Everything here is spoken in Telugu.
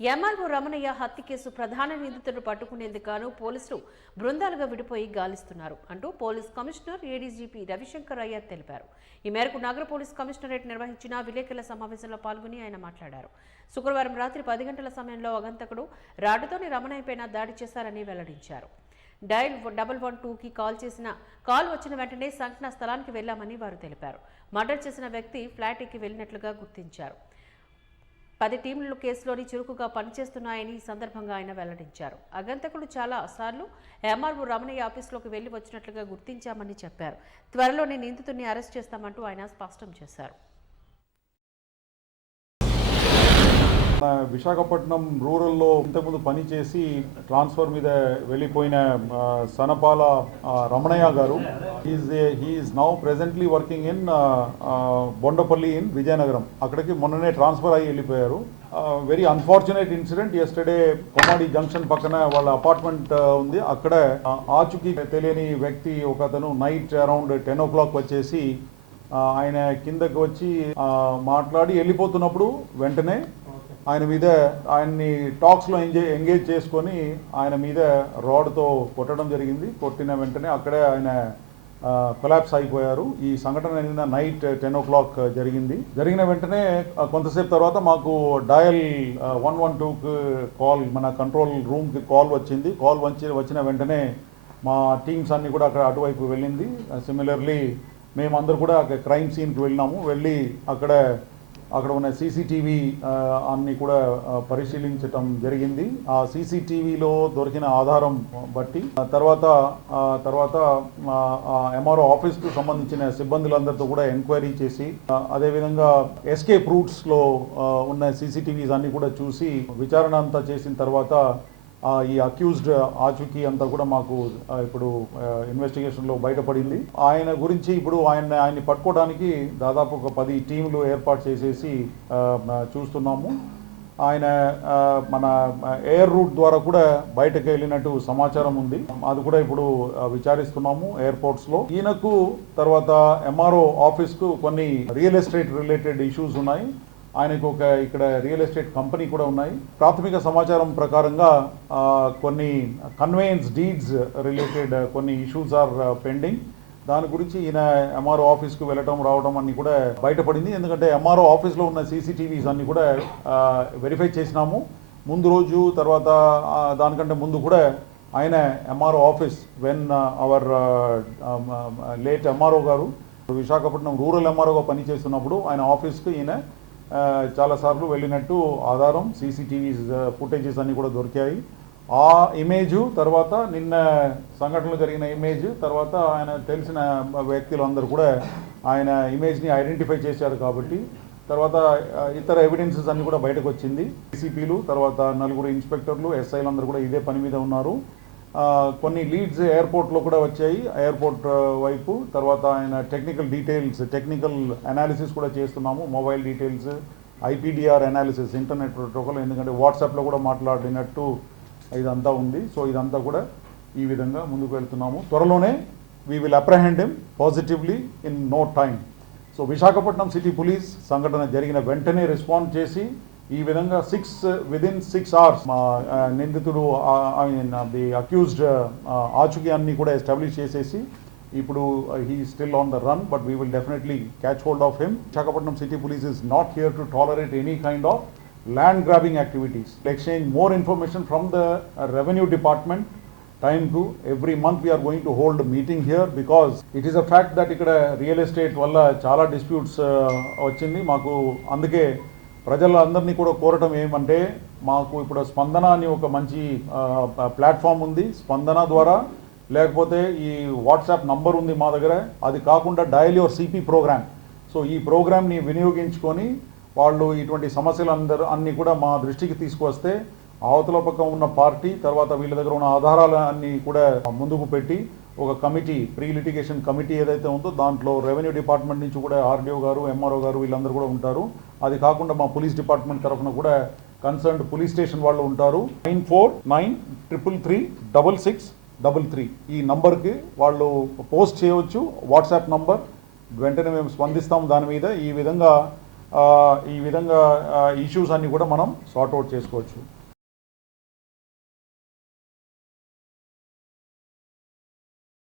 ఎంఆర్ఓ రమణయ్య హత్య కేసు ప్రధాన నిందితులను పట్టుకునేందుకు గాను పోలీసులు బృందాలుగా విడిపోయి గాలిస్తున్నారు అంటూ police commissioner ADGP Ravishankar Iyer తెలిపారు. ఈ మేరకు నగర పోలీస్ కమిషనరేట్ నిర్వహించిన విలేకరుల సమావేశంలో పాల్గొని ఆయన మాట్లాడారు. శుక్రవారం రాత్రి పది గంటల సమయంలో అగంతకుడు రాడ్డుతోని రమణయ్యపైన దాడి చేశారని వెల్లడించారు. డైల్ డబల్ వన్ టూకి కాల్ చేసిన కాల్ వచ్చిన వెంటనే సంఘటన స్థలానికి వెళ్ళామని వారు తెలిపారు. మర్డర్ చేసిన వ్యక్తి ఫ్లాట్ ఎక్కి వెళ్ళినట్లుగా గుర్తించారు. పది టీంలు కేసులోని చురుకుగా పనిచేస్తున్నాయని ఈ సందర్భంగా ఆయన వెల్లడించారు. అగంతకులు చాలా సార్లు ఎంఆర్ఓ రమణయ్య ఆఫీసులోకి వెళ్ళి వచ్చినట్లుగా గుర్తించామని చెప్పారు. త్వరలోనే నిందితుడిని అరెస్ట్ చేస్తామంటూ ఆయన స్పష్టం చేశారు. మన విశాఖపట్నం రూరల్లో ఇంతకుముందు పనిచేసి ట్రాన్స్ఫర్ మీద వెళ్ళిపోయిన సనపాల రమణయ్య గారు is he's now presently working in Bondapalli in Vizianagaram. అక్కడికి మొన్ననే ట్రాన్స్ఫర్ అయ్యి వెళ్ళిపోయారు. Very unfortunate incident yesterday Komadi junction పక్కన వాళ్ళ అపార్ట్మెంట్ ఉంది. అక్కడ ఆచుకి తెలియని వ్యక్తి ఒక అతను night around ten o'clock వచ్చేసి ఆయన కిందకి వచ్చి మాట్లాడి వెళ్ళిపోతున్నప్పుడు వెంటనే ఆయన మీద ఆయన్ని టాక్స్లో ఎంజాయ్ ఎంగేజ్ చేసుకొని ఆయన మీద రాడ్తో కొట్టడం జరిగింది. కొట్టిన వెంటనే అక్కడే ఆయన కొలాప్స్ అయిపోయారు. ఈ సంఘటన నిన్న నైట్ టెన్ ఓ క్లాక్ జరిగింది. జరిగిన వెంటనే కొంతసేపు తర్వాత మాకు డయల్ వన్ వన్ టూకి కాల్ మన కంట్రోల్ రూమ్కి కాల్ వచ్చింది. కాల్ వచ్చి వచ్చిన వెంటనే మా టీమ్స్ అన్ని కూడా అక్కడ అటువైపు వెళ్ళింది. సిమిలర్లీ మేమందరూ కూడా క్రైమ్ సీన్కి వెళ్ళినాము. వెళ్ళి అక్కడ అక్కడ ఉన్న సీసీటీవీ అన్ని కూడా పరిశీలించటం జరిగింది. ఆ సీసీటీవీలో దొరికిన ఆధారం బట్టి తర్వాత తర్వాత ఎంఆర్ఓ ఆఫీస్కు సంబంధించిన సిబ్బందులందరితో కూడా ఎంక్వైరీ చేసి అదేవిధంగా ఎస్కేప్ రూట్స్లో ఉన్న సీసీటీవీస్ అన్ని కూడా చూసి విచారణ అంతా చేసిన తర్వాత ఈ అక్యూజ్డ్ ఆచూకీ అంతా కూడా మాకు ఇప్పుడు ఇన్వెస్టిగేషన్లో బయటపడింది. ఆయన గురించి ఇప్పుడు ఆయన ఆయన్ని పట్టుకోవడానికి దాదాపు ఒక పది టీంలు ఏర్పాటు చేసేసి చూస్తున్నాము. ఆయన మన ఎయిర్ రూట్ ద్వారా కూడా బయటకు వెళ్ళినట్టు సమాచారం ఉంది. అది కూడా ఇప్పుడు విచారిస్తున్నాము ఎయిర్పోర్ట్స్లో ఈయనకు తర్వాత ఎంఆర్ఓ ఆఫీస్కు కొన్ని రియల్ ఎస్టేట్ రిలేటెడ్ ఇష్యూస్ ఉన్నాయి. ఆయనకు ఒక ఇక్కడ రియల్ ఎస్టేట్ కంపెనీ కూడా ఉన్నాయి. ప్రాథమిక సమాచారం ప్రకారంగా కొన్ని కన్వేయన్స్ డీడ్స్ రిలేటెడ్ కొన్ని ఇష్యూస్ ఆర్ పెండింగ్ దాని గురించి ఈయన ఎంఆర్ఓ ఆఫీస్కు వెళ్ళటం రావడం అన్ని కూడా బయటపడింది. ఎందుకంటే ఎంఆర్ఓ ఆఫీస్లో ఉన్న సీసీటీవీస్ అన్ని కూడా వెరిఫై చేసినాము. ముందు రోజు తర్వాత దానికంటే ముందు కూడా ఆయన MRO office when our late MRO గారు విశాఖపట్నం రూరల్ ఎంఆర్ఓగా పనిచేస్తున్నప్పుడు ఆయన ఆఫీస్కి ఈయన చాలాసార్లు వెళ్ళినట్టు ఆధారం సీసీటీవీ ఫుటేజెస్ అన్నీ కూడా దొరికాయి. ఆ ఇమేజ్ తర్వాత నిన్న సంఘటనలు జరిగిన ఇమేజ్ తర్వాత ఆయన తెలిసిన వ్యక్తులు అందరూ కూడా ఆయన ఇమేజ్ని ఐడెంటిఫై చేశారు కాబట్టి తర్వాత ఇతర ఎవిడెన్సెస్ అన్నీ కూడా బయటకు వచ్చింది. డీసీపీలు తర్వాత నలుగురు ఇన్స్పెక్టర్లు ఎస్ఐలు అందరూ కూడా ఇదే పని మీద ఉన్నారు. కొన్ని లీడ్స్ ఎయిర్పోర్ట్లో కూడా వచ్చాయి. ఎయిర్పోర్ట్ వైపు తర్వాత ఆయన టెక్నికల్ డీటెయిల్స్ టెక్నికల్ అనాలిసిస్ కూడా చేస్తున్నాము. Mobile details IPDR analysis internet protocol ఎందుకంటే వాట్సాప్లో కూడా మాట్లాడినట్టు ఇదంతా ఉంది. సో ఇదంతా కూడా ఈ విధంగా ముందుకు వెళ్తున్నాము. త్వరలోనే we will apprehend him positively in no time so Visakhapatnam city police సంఘటన జరిగిన వెంటనే రెస్పాండ్ చేసి ఈ విధంగా సిక్స్ విదిన్ సిక్స్ అవర్స్ మా నిందితుడు ఐ మీన్ ది అక్యూజ్డ్ ఆచూకీ అన్ని కూడా ఎస్టాబ్లిష్ చేసేసి ఇప్పుడు he still on the run but we will definitely catch hold of him Visakhapatnam city police is not here to tolerate any kind of land grabbing activities exchange more information from the revenue department department. To every month month we to hold meeting hold because meeting a fact it ఇక్కడ రియల్ ఎస్టేట్ వల్ల చాలా డిస్ప్యూట్స్ వచ్చింది. మాకు అందుకే ప్రజలందరినీ కూడా కోరటం ఏమంటే మాకు ఇప్పుడు స్పందన అని ఒక మంచి ప్లాట్ఫామ్ ఉంది. స్పందన ద్వారా లేకపోతే ఈ వాట్సాప్ నంబర్ ఉంది మా దగ్గర. అది కాకుండా dial your CP program. So ఈ ప్రోగ్రామ్ని వినియోగించుకొని వాళ్ళు ఇటువంటి సమస్యలు అందరూ అన్నీ కూడా మా దృష్టికి తీసుకొస్తే అవతల పక్క ఉన్న పార్టీ తర్వాత వీళ్ళ దగ్గర ఉన్న ఆధారాలు అన్నీ కూడా ముందుకు పెట్టి ఒక కమిటీ ప్రీ లిటిగేషన్ కమిటీ ఏదైతే ఉందో దాంట్లో రెవెన్యూ డిపార్ట్మెంట్ నుంచి కూడా ఆర్డీఓ గారు ఎంఆర్ఓ గారు వీళ్ళందరూ కూడా ఉంటారు. అది కాకుండా మా పోలీస్ డిపార్ట్మెంట్ తరఫున కూడా కన్సర్న్డ్ పోలీస్ స్టేషన్ వాళ్ళు ఉంటారు. Nine four nine triple three double six double three. ఈ నంబర్కి వాళ్ళు పోస్ట్ చేయవచ్చు. WhatsApp number. వెంటనే మేము స్పందిస్తాం దాని మీద. ఈ విధంగా ఈ విధంగా ఇష్యూస్ అన్నీ కూడా మనం సార్ట్అవుట్ చేసుకోవచ్చు.